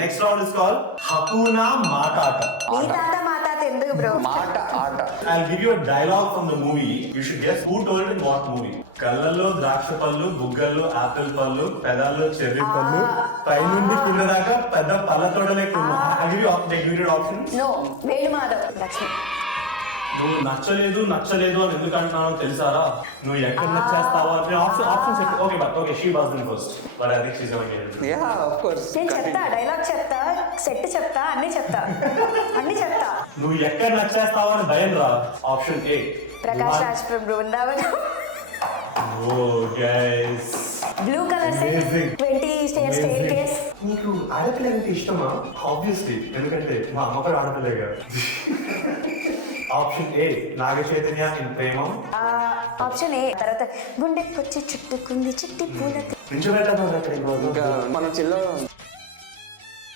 Next round is called hakuna matata. నీ తాత మా తాత ఎందుకు బ్రో? మాట ఆట. I'll give you a dialogue from the movie. You should guess who told it in what movie. కళ్ళల్లో ద్రాక్ష పళ్ళు, బుగ్గల్లో ఆపిల్ పళ్ళు, పెదాల్లో చెర్రీ పళ్ళు, పైనుండి కింద దాకా పెద్ద పళ్ళ తోటలే. ఆప్షన్. నో, వేణు మాధవ్. లక్ష్మి. నువ్వు నచ్చలేదు అని ఎందుకు అంటున్నానో తెలుసారా? నువ్వు ఎక్కడ నచ్చేస్తావా అని ఆప్షన్ చెప్పి. Okay but okay, she was the first but I think she is going to get it. Yeah of course. నేను చెప్తా, డైలాగ్ చెప్తా, సెట్ చెప్తా, అన్ని చెప్తా. నువ్వు ఎక్కడ నచ్చేస్తావా అని భయం రా. Option A Prakash Raj from Brindavan. Oh guys, blue colour set, 20 staircase. నీకు ఆడపిల్ల అంటే ఇష్టమా? ఆబ్వియస్లీ, ఎందుకంటే మా అమ్మ కూడా ఆడపిల్లే కదా. Option A Naga Chaitanya in Prema. Option A. తర్వాత గుండెకొచ్చి చుట్టుకుంది చిట్టి పూల. నించోబెట్టా ఇంకా మనం చిల్లో